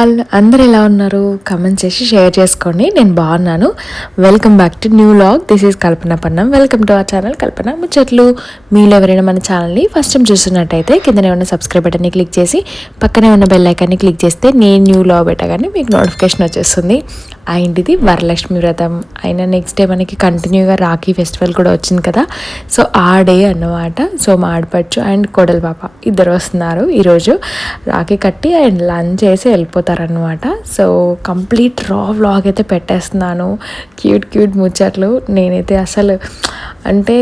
All, అందరు ఎలా ఉన్నారు? కమెంట్ చేసి షేర్ చేసుకోండి. నేను బాగున్నాను. Welcome back to new vlog. This is Kalpana Pannam. Welcome to our channel Kalpana ముచ్చట్లు. మీలో ఎవరైనా మన ఛానల్ని ఫస్ట్ టైం చూస్తున్నట్టయితే కిందనే ఉన్న సబ్స్క్రైబ్ బటన్ని క్లిక్ చేసి పక్కనే ఉన్న బెల్ ఐకాన్ని క్లిక్ చేస్తే నేను న్యూ వ్లాగ్ పెట్టగానే మీకు నోటిఫికేషన్ వచ్చేస్తుంది. ఇది వరలక్ష్మి వ్రతం అయినా నెక్స్ట్ డే మనకి కంటిన్యూగా రాఖీ ఫెస్టివల్ కూడా వచ్చింది కదా. సో ఆ డే అన్నమాట. సో మా ఆడపడుచు అండ్ కోడలు పాప ఇద్దరు వస్తున్నారు ఈరోజు. రాఖీ కట్టి అండ్ లంచ్ చేసి వెళ్ళిపోతారనమాట. సో కంప్లీట్ రా వ్లాగ్ అయితే పెట్టేస్తున్నాను. క్యూట్ క్యూట్ ముచ్చట్లు. నేనైతే అసలు అంటే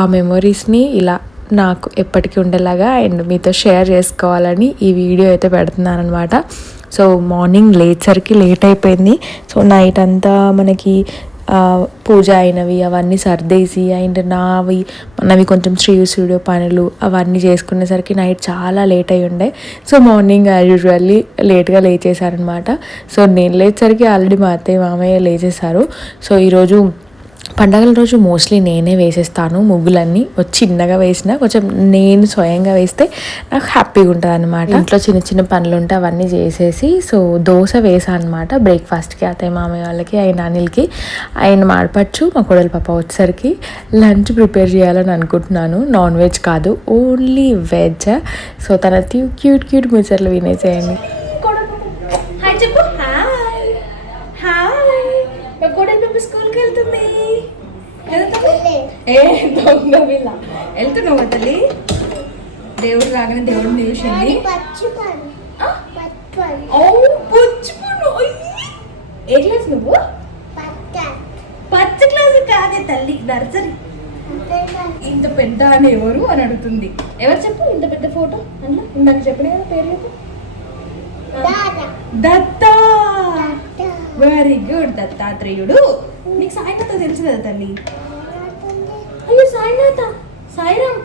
ఆ మెమొరీస్ని ఇలా నాకు ఎప్పటికీ ఉండేలాగా అండ్ మీతో షేర్ చేసుకోవాలని ఈ వీడియో అయితే పెడుతున్నాను అనమాట. సో మార్నింగ్ లేచేసరికి లేట్ అయిపోయింది. సో నైట్ అంతా మనకి పూజ అయినవి అవన్నీ సర్దేసి అండ్ మనవి కొంచెం స్టూడియో పనులు అవన్నీ చేసుకునేసరికి నైట్ చాలా లేట్ అయి ఉండే. సో మార్నింగ్ యాజ్ యూజువల్లీ లేట్గా లేచేసారనమాట. సో నేను లేచేసరికి ఆల్రెడీ మా అత్తయ్య మామయ్య లేచేశారు. సో ఈరోజు పండగల రోజు మోస్ట్లీ నేనే వేసేస్తాను ముగ్గులన్నీ. చిన్నగా వేసిన కొంచెం నేను స్వయంగా వేస్తే నాకు హ్యాపీగా ఉంటుంది అనమాట. ఇంట్లో చిన్న చిన్న పనులు ఉంటే అవన్నీ చేసేసి సో దోశ వేసాను అనమాట బ్రేక్ఫాస్ట్కి అత్తయ్య మామయ్య వాళ్ళకి ఆయన అనిల్కి. ఆయన మాడపచ్చు మా కోడలు పాప వచ్చేసరికి లంచ్ ప్రిపేర్ చేయాలని అనుకుంటున్నాను. నాన్ వెజ్ కాదు, ఓన్లీ వెజ్. సో తన క్యూట్ క్యూట్ ముచ్చట్లు వినేసేయండి. స్కూల్కి వెళ్తుంది. వెళ్తున్నావు తల్లి. దేవుడు రాగానే దేవుడిని చూసింది. ఏ క్లాస్ నువ్వు? ఫస్ట్ క్లాస్ కాదే తల్లి, నర్సరీ. ఇంత పెద్ద అని ఎవరు అని అడుగుతుంది. ఎవరు చెప్పు ఇంత పెద్ద ఫోటో అన్న? ఇందాక చెప్పిన కదా పేరు చెప్పు. దత్తా. Very good. దత్తాత్రేయుడు. నీకు సాయినాథ తెలుసు కదా తల్లి? అయ్యో సాయినాథ, సాయిరామ్.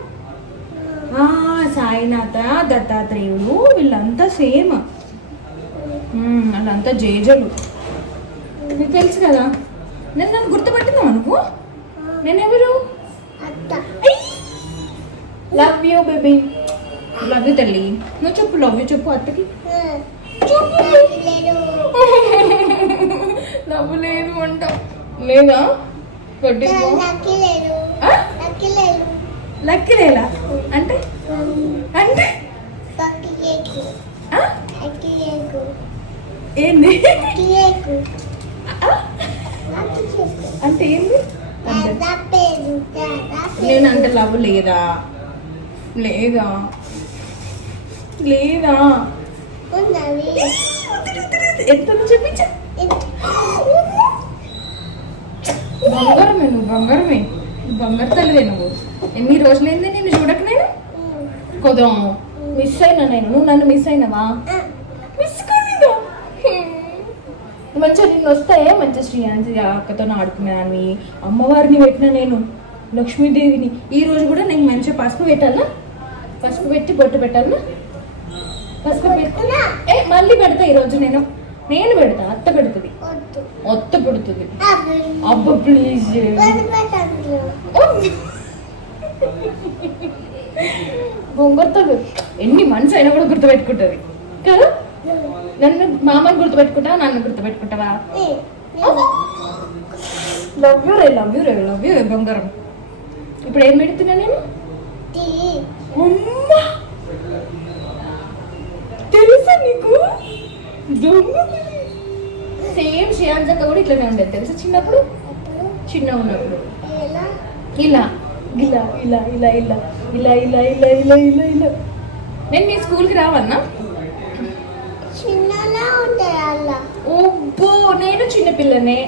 సాయినాథ, దత్తాత్రేయుడు వీళ్ళంతా సేమ్. వాళ్ళంతా జేజలు. నీకు తెలుసు కదా. నన్ను గుర్తుపట్టినావా నువ్వు? నేనెవరు? Love you baby. Love you తల్లి. నువ్వు చెప్పు లవ్ యూ చెప్పు అత్తకి. లవ్ లేదు అంట. లేదా లక్కీ లేలా అంటే అంటే ఏంది అంటే ఏంది? నేను అంటే లవ్ లేదా లేదా లేదా ఎంత చూపించా. బంగారమే నువ్వు, బంగారమే. బంగారు తల్లివే నువ్వు. ఎన్ని రోజులైంది నేను చూడక. నేను కొద్దా మిస్ అయినా. నువ్వు నన్ను మిస్ అయినావా? మిస్ కాలేదా? మంచిగా నిన్ను వస్తాయే మంచిగా శ్రీయాంతి అక్కతో ఆడుకున్నాను. అమ్మవారిని పెట్టినా నేను, లక్ష్మీదేవిని. ఈ రోజు కూడా నేను మంచిగా పసుపు పెట్టాలా? పసుపు పెట్టి బొట్టు పెట్టాలా? పసుపు పెడతా. మళ్ళీ పెడతా ఈరోజు. నేను పెడతా. అత్త పెడుతుంది. ఒత్త పెడుతుంది. అబ్బా ప్లీజ్. బొంగొత్తదు. ఎన్ని మంత్స్ అయినా కూడా గుర్తుపెట్టుకుంటుంది కదా. నన్ను మామని గుర్తుపెట్టుకుంటావా, నన్ను గుర్తుపెట్టుకుంటావా? లవ్ యూ రే, లవ్ యూ రే, లవ్ యూ రే బంగారం. ఇప్పుడు ఏం పెడుతున్నా నేను? అమ్మా తెలుసా నీకు? సేమ్ శ్రేయాంజక్క కూడా ఇట్లానే ఉండేది తెలుసా చిన్నప్పుడు. చిన్న ఉన్నప్పుడు ఇలా ఇలా ఇలా ఇలా ఇలా ఇలా ఇలా ఇలా ఇలా ఇలా ఇలా. నేను మీ స్కూల్కి రావన్నా? ఓబ్బో నేను చిన్నపిల్లనే.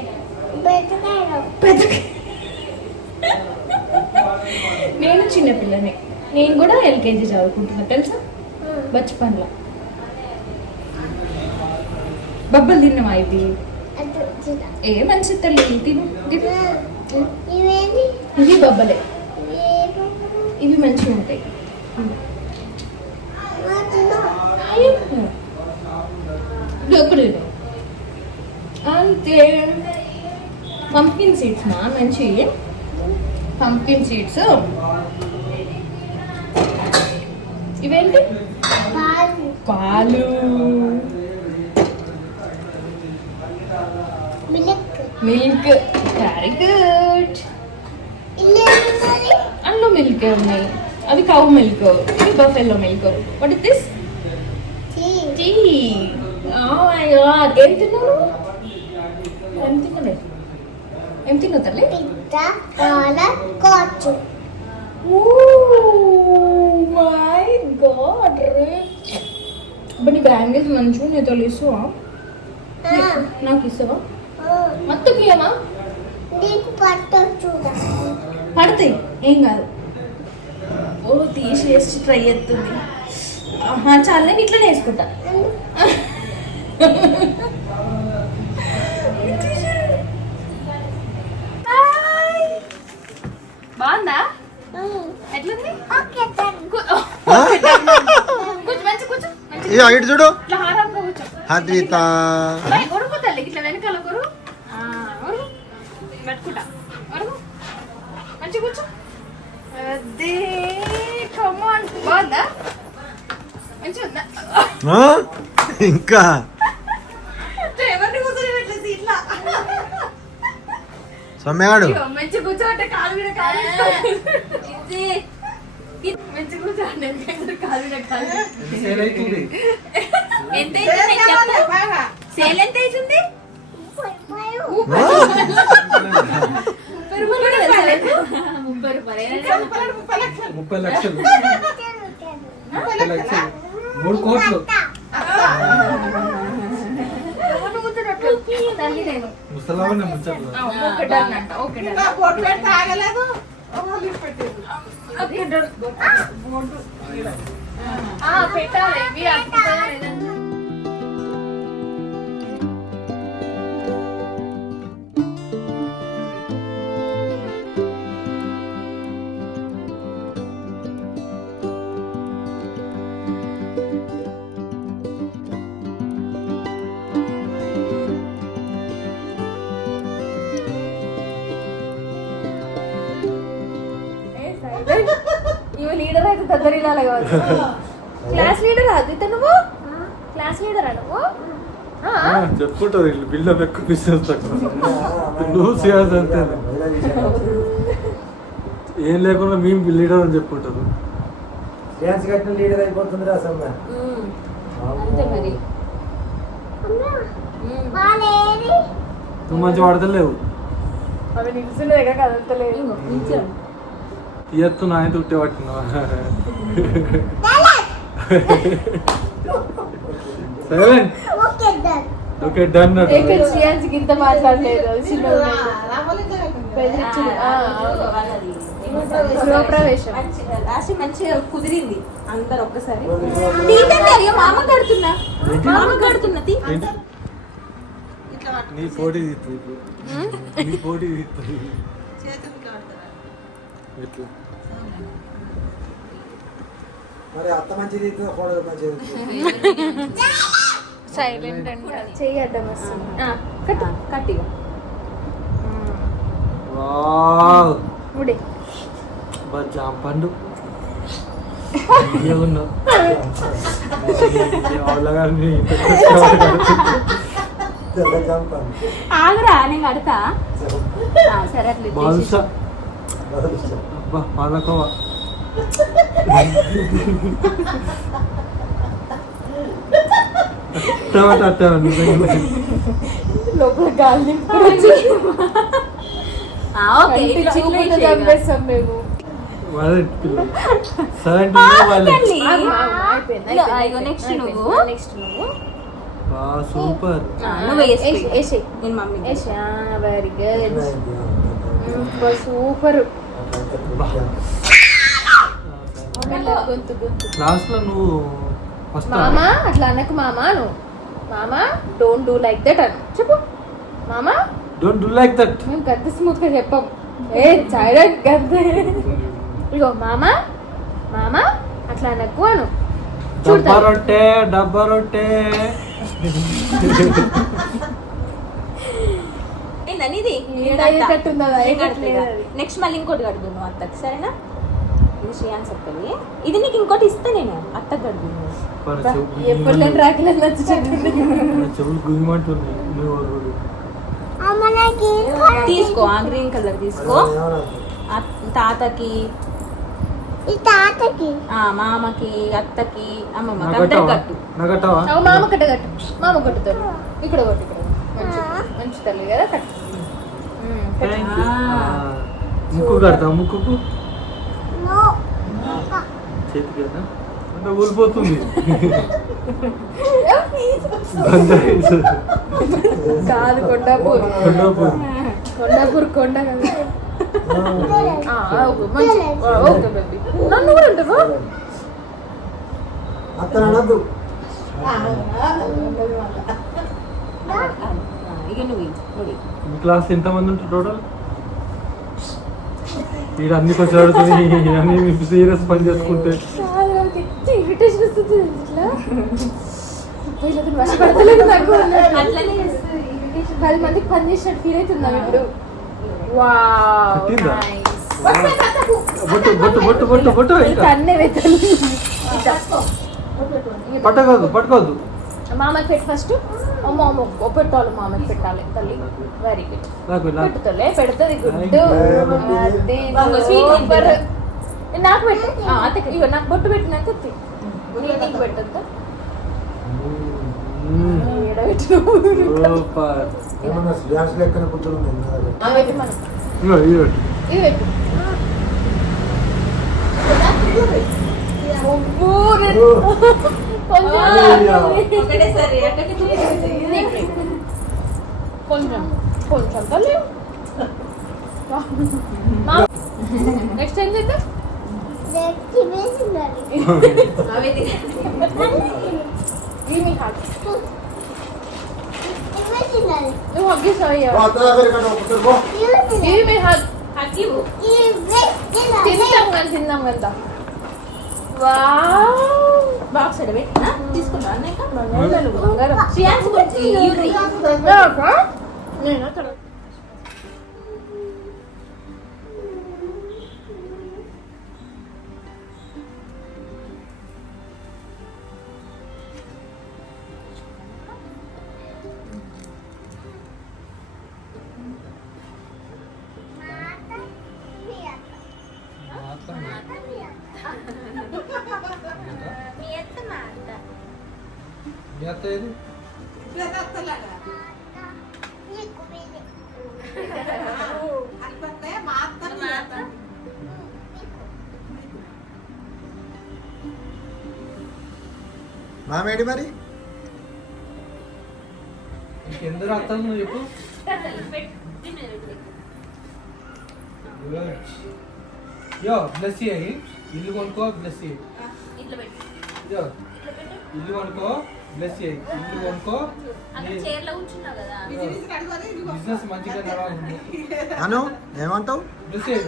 నేను చిన్నపిల్లనే. నేను కూడా ఎల్కేజీ చదువుకుంటున్నా తెలుసా. బచ్పన్లో బబ్బలు తిన్నావా? ఇది ఏ మంచి తల్లి. తిను. ఇవి బబ్బలే. ఇవి మంచిగా ఉంటాయి. అంతే. పంప్కిన్ సీడ్స్ మా మంచి పంప్కిన్ సీడ్స్. ఇవేంటి? పాలు. Milk very good. అందులో మిల్క్ ఉన్నాయి, అవి కౌ మిల్క్, ఇది buffalo milk. What is this? Tea. Oh my god, ఏం తిన్నావు? ఏం తిన్నావు? ఏం తిన్నావు తల్లి? మై గాడ్ రే. నీ బ్యాంగిల్స్ మంచిగా నేను తొలిస్తావా? నాకు ఇస్తావా? మొత్తం ఇయ్యమా? పడతాయి, ఏం కాదు. ఓ తీసేసి ట్రై చేస్తుంది. చాలా నేను ఇట్లనే వేసుకుంటా. బాగుందా? ఎట్లుంది? చూడు అద్విత కొరుకు తల్లి, ఇట్లా వెనకాల కొరు పెట్టుకుంటా. మంచి కూర్చో. అదే కమాన్. బాగుందా? మంచిగా ఉందా? ఇంకా ఎవరిని కూర్చోబెట్టలేదు ఇట్లా. సమ్మెగాడు మంచి కూర్చోబెట్టే కాలు మీద కాలు మంచి కూర్చోండి. కాలు మీద కాలు. ఎంత సేల్ ఎంత అవుతుంది? 30 లక్షలు 3 కోట్లు. ముసలావనే ముచ్చట్లు. పెట్టాలి. ఇవి లీడర్ అయితే దగ్గర ఇలాగే కావచ్చు. క్లాస్ లీడర్ అద్విత, నువ్వు క్లాస్ లీడర్ నువ్వు చెప్పుకుంటారు బిల్డప్ ఎక్కువ పిస్తారు. నువ్వు చేయాల్సి అంతే, ఏం లేకుండా మేము లీడర్ అని చెప్పుకుంటారు. లీడర్ అయిపోతుంది రా సమ్మె. అంతే మరి. నువ్వు మంచి వాడతలేవు. అవి నిలిచిన దగ్గర కదలతలేదు. తీయత్తు నాయ తుట్టే పట్టినావా? సరే ఓకే డన్. ఇంత మాట్లాడలేదు. మంచిగా కుదిరింది అందరు ఒక్కసారి. మామ కడుతున్నా, మామ కడుతున్నా. నీ పోటీ తీస్తుంది, నీ పోటీ తీస్తుంది. ఎట్లా మరి అత్త మంచిది కోడలు మంచిది. సైలెంట్ అంటే చెయ్యడ్డం వస్తుంది. కట్టిగా ముడి జాంపండు ఆగురా, నేను కడతా. సరే బాదుషా అబ్బా పాలకోవా. లోపల గాలి చంపేస్తాం మేము. Super. Very good, super. Class లో నువ్వు మామా అట్లా అనకు. మామా నువ్వు మామా డోంట్ డూ లైక్ దట్ అని చెప్పు. మామా డోంట్ డూ లైక్ దట్. మేము గద్ద స్మూత్ గా చెప్పాం. ఏ సైలెంట్ గద్ద. ఇగో మామా, మామా అట్లా అనకు అను. డబ్బా రొట్టె, డబ్బా రొట్టె. నెక్స్ట్ మళ్ళీ ఇంకోటి కడుగు నువ్వు అత్తకి, సరేనా? ఇది శ్రేయాన్ చెప్తుంది. ఇది నీకు ఇంకోటి ఇస్తా నేను, అత్తకి కడుగు. చెవులు గురిమంటుంది. తీసుకో, ఆ గ్రీన్ కలర్ తీసుకో. తాతకి, మామకి, అత్తకి, అమ్మమ్మకి అందరికి కట్టు. మామ కట్ట కట్టు, మామ కట్టుతాడు. ఇక్కడ కొట్టు, ఇక్కడ మంచి తల్లి కదా, కట్టు. ముక్కు కడతా, ముక్కుకు చేతికి కదా అంటే ఊరిపోతుంది. కాదు, కొండాపూర్. కొండాపూర్ కొండ కదా. ఓకే బేబీ, నన్ను కూడా అంటావా? ఇక నువ్వు మీ క్లాస్ ఎంతమంది ఉంటారు టోటల్? వీడు అన్ని కొంచెం అడుగుతుంది, అన్ని సీరియస్ పని చేసుకుంటే ఇరిటేషన్ వస్తుంది. వశపడతలేదు నాకు. అట్లనే 10 మందికి పని చేసినట్టు ఫీల్ అవుతుందా ఇప్పుడు? పట్టకూడదు, పట్టుకోవద్దు. మామకి పెట్టు ఫస్ట్. అమ్మ అమ్మ పెట్టాలి, మామకి పెట్టాలి తల్లి. Very good. పెట్టుతలే, పెడుతుంది. గుడ్. నాకు పెట్టు. అతకి ఇగో నాకు బొట్టు పెట్టినాక నీకు పెట్టద్దు. కొంచెం కొంచెం తల్లి. నెక్స్ట్ ఏం చేద్దాం? నువ్వు హగ్గిస్తావయ్యా? తిందాం కదా. బాక్స్ తీసుకున్నా మామేడి మరి ఎందుకు అత్తాను నువ్వు చెప్పు. యో బ్లెస్ అయ్యి ఇల్లు కొనుక్కో, బ్లెస్ అయ్యి ఇల్లు కొనుక్కో, బ్లెస్ అయ్యి ఇల్లు కొనుక్కో. బిజినెస్ మంచిగా నడవాలి. అను ఏమంటావు? బ్లెస్ అయ్యి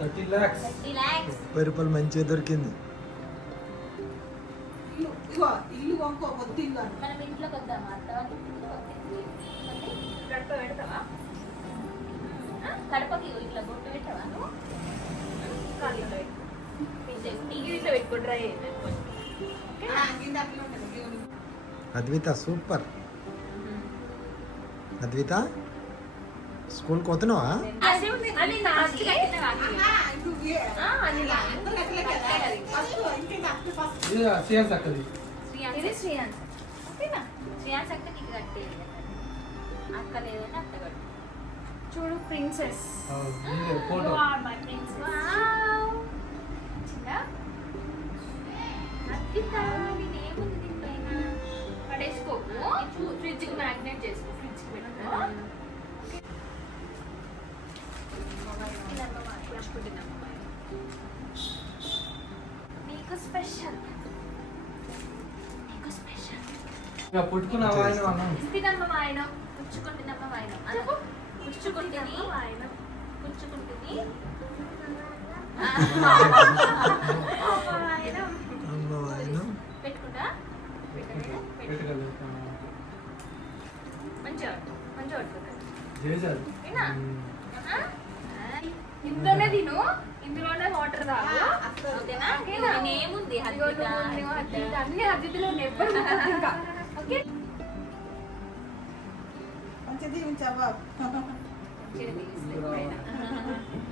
30 lakhs. 30 రూపాయలు మంచిగా దొరికింది. ఇల్లు కొనుక్కో, కొద్ది ఇల్లు మనం ఇంట్లోకి వద్దామా? గడప పెడతావా? గడపకి ఇట్లా బొట్టు పెట్టావా నువ్వు? ఇట్లా పెట్టుకో, డ్రై అద్విత సూపర్. అద్విత స్కూల్కి పోతున్నావా? శ్రీయాన్స్ అక్కది. శ్రీయాన్స్ అక్క నీకు కట్టేది. అక్క లేదని అత్త కట్టు. చూడు ప్రిన్సెస్. ఫోటో నేనేముంది దీనిపైన పడేసుకోకు. ఫ్రిడ్జ్కి మ్యాగ్నెట్ చేసుకో, ఫ్రిడ్జ్కి పెట్టుకో. నీకు స్పెషల్, నీకు స్పెషల్. పుట్టుకున్న వాయనం అన్నాను. తినమ్మ వాయనం, పుచ్చుకుంటున్నమ్మ వాయనం. పుచ్చుకుంటుంది వాయనం, పుచ్చుకుంటుంది పెట్టుకుంటా. మంచిగా మంచిగా ఇంట్లోనే తిను. ఇందులోనే వాటర్ తాగు ఓకేనా నేనేముంది అన్ని అతిథులు ఎప్పుడు ఇంకా ఓకే మంచిది ఉంచావా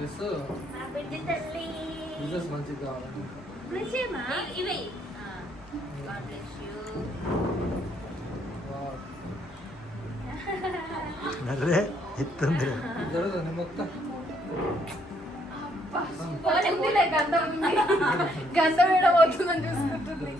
ఎస్ బిజినెస్ మంచిగా కావాలని ఇవే అరే ఎత్తుంది జరుగుతుంది మొత్తం గంధం ఉంది గంధం వేయడం అవుతుందని చూసుకుంటుంది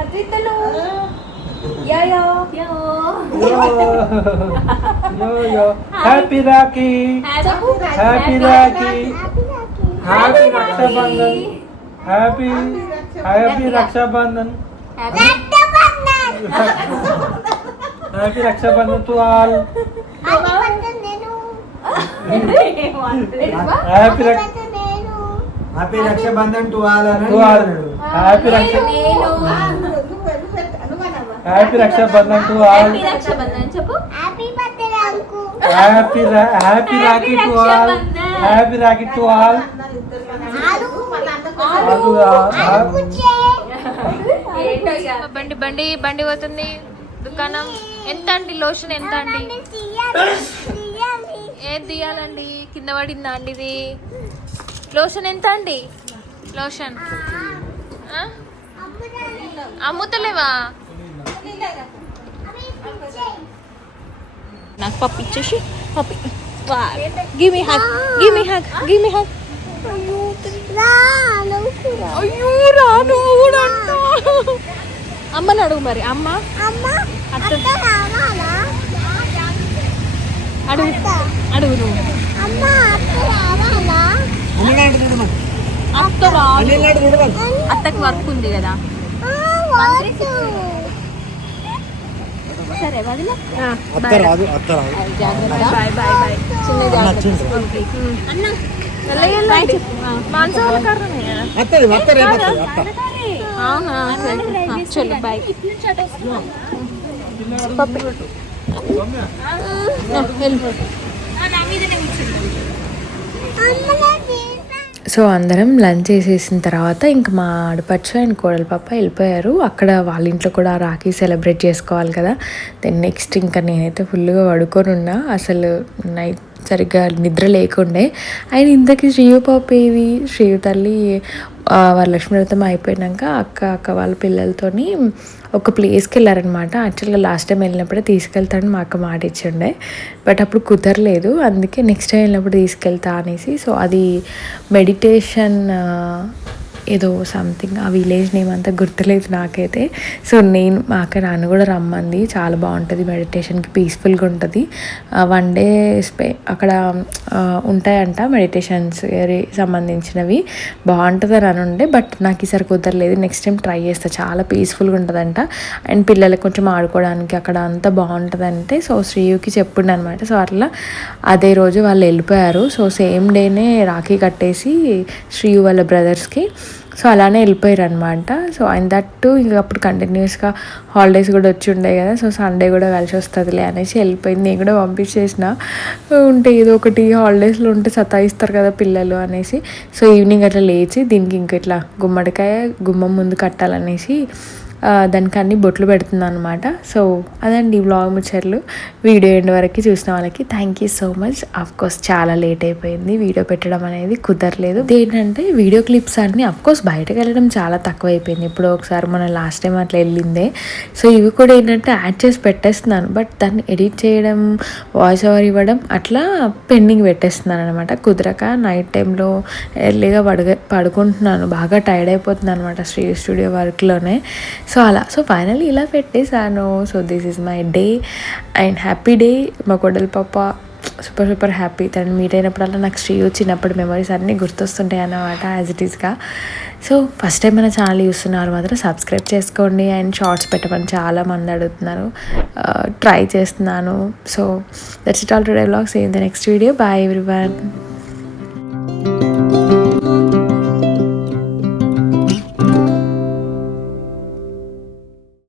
అతిథులు yo happy Rakhi happy Rakhi happy Rakshabandhan happy happy Rakshabandhan happy Rakshabandhan to all happy happy Rakshabandhan to all to all happy happy Rakshabandhan to all చెప్పు happy happy Rakhi to all happy Rakhi to all బండి బండి బండి పోతుంది దుకాణం ఎంత అండి లోషన్ ఎంత అండి ఏది తీయాలండి కింద పడిందా అండి ఇది లోషన్ ఎంత అండి లోషన్ అమ్ముతలేవా నాకు పప్పు ఇచ్చేసి పప్పు గివ్ మీ హగ్ అయ్యో రాను కూడా అంట అమ్మని అడుగు మరి అమ్మ అడుగు అడుగు నువ్వు అత్త రాదు అత్తకి వర్క్ ఉంది కదా సరే వదిలే జాగ్రత్త బాయ్ బాయ్ బాయ్ చిన్న జాగ్రత్త అన్న అవునా చలో బాయ్ సో అందరం లంచ్ చేసేసిన తర్వాత ఇంకా మా ఆడపడుచు అండ్ కోడల పాప వెళ్ళిపోయారు. అక్కడ వాళ్ళ ఇంట్లో కూడా రాఖీ సెలబ్రేట్ చేసుకోవాలి కదా. దెన్ నెక్స్ట్ ఇంకా నేనైతే ఫుల్గా పడుకొని ఉన్నా, అసలు నైట్ సరిగ్గా నిద్ర లేకుండే. అండ్ ఇంతకీ శ్రీయు పాప ఏవి, శ్రీయు తల్లి వరలక్ష్మి వ్రతం అయిపోయినాక అక్క వాళ్ళ పిల్లలతోని ఒక ప్లేస్కి వెళ్ళారనమాట. యాక్చువల్గా లాస్ట్ టైం వెళ్ళినప్పుడే తీసుకెళ్తానని మా అక్క మాట ఇచ్చిండే, బట్ అప్పుడు కుదరలేదు. అందుకే నెక్స్ట్ టైం వెళ్ళినప్పుడు తీసుకెళ్తా అనేసి. సో అది మెడిటేషన్ ఏదో సంథింగ్ ఆ విలేజ్ నేమ్ అంతా గుర్తులేదు నాకైతే. సో నేను మా అక్క నాన్న కూడా రమ్మంది. చాలా బాగుంటుంది మెడిటేషన్కి, పీస్ఫుల్గా ఉంటుంది. 1 డే అక్కడ ఉంటాయంట మెడిటేషన్స్ సంబంధించినవి, బాగుంటుంది అని ఉండే. బట్ నాకు ఈసారి కుదరలేదు, నెక్స్ట్ టైం ట్రై చేస్తా. చాలా పీస్ఫుల్గా ఉంటుందంట. అండ్ పిల్లలకి కొంచెం ఆడుకోవడానికి అక్కడ అంతా బాగుంటుందంటే సో శ్రీయుకి చెప్పిండు అనమాట. సో అట్లా అదే రోజు వాళ్ళు వెళ్ళిపోయారు. సో సేమ్ డేనే రాఖీ కట్టేసి శ్రీయు వాళ్ళ బ్రదర్స్కి సో అలానే వెళ్ళిపోయారు అనమాట. సో అండ్ దట్టు ఇంకా అప్పుడు కంటిన్యూస్గా హాలిడేస్ కూడా వచ్చి ఉండే కదా. సో సండే కూడా కలిసి వస్తుందిలే అనేసి వెళ్ళిపోయింది. నేను కూడా పంపించేసిన, ఉంటే ఏదో ఒకటి హాలిడేస్లో ఉంటే సతాయిస్తారు కదా పిల్లలు అనేసి. సో ఈవినింగ్ అట్లా లేచి దీనికి ఇంక ఇట్లా గుమ్మడికాయ గుమ్మం ముందు కట్టాలనేసి దానికి అన్ని బొట్లు పెడుతున్నాను అనమాట. సో అదండి వ్లాగ్ ముచ్చట్లు. వీడియో ఎండ్ వరకు చూసిన వాళ్ళకి thank you so much. Of course చాలా లేట్ అయిపోయింది, వీడియో పెట్టడం అనేది కుదరలేదు. ఏంటంటే వీడియో క్లిప్స్ అన్నీ అఫ్కోర్స్ బయటకు వెళ్ళడం చాలా తక్కువ అయిపోయింది. ఇప్పుడు ఒకసారి మన లాస్ట్ టైం అట్లా వెళ్ళిందే. సో ఇవి కూడా ఏంటంటే యాడ్ చేసి పెట్టేస్తున్నాను, బట్ దాన్ని ఎడిట్ చేయడం, వాయిస్ ఓవర్ ఇవ్వడం అట్లా పెండింగ్ పెట్టేస్తున్నాను అనమాట. కుదరక నైట్ టైంలో ఎర్లీగా పడుకుంటున్నాను, బాగా టైర్డ్ అయిపోతున్నాను అనమాట స్టూడియో వర్క్లోనే. సో అలా సో ఫైనల్లీ ఇలా పెట్టేశాను. So this is my day and happy day. మా కొడలి పాప సూపర్ హ్యాపీ. తను మీట్ అయినప్పుడల్లా నాకు శ్రీయు చిన్నప్పుడు మెమరీస్ అన్నీ గుర్తొస్తుంటాయి అన్నమాట యాజ్ ఇట్ ఈస్గా. సో ఫస్ట్ టైం మన ఛానల్ చూస్తున్నారు మాత్రం సబ్స్క్రైబ్ చేసుకోండి. అండ్ షార్ట్స్ పెట్టమని చాలామంది అడుగుతున్నారు, ట్రై చేస్తున్నాను. So that's it all today vlog. See in the next video. Bye everyone.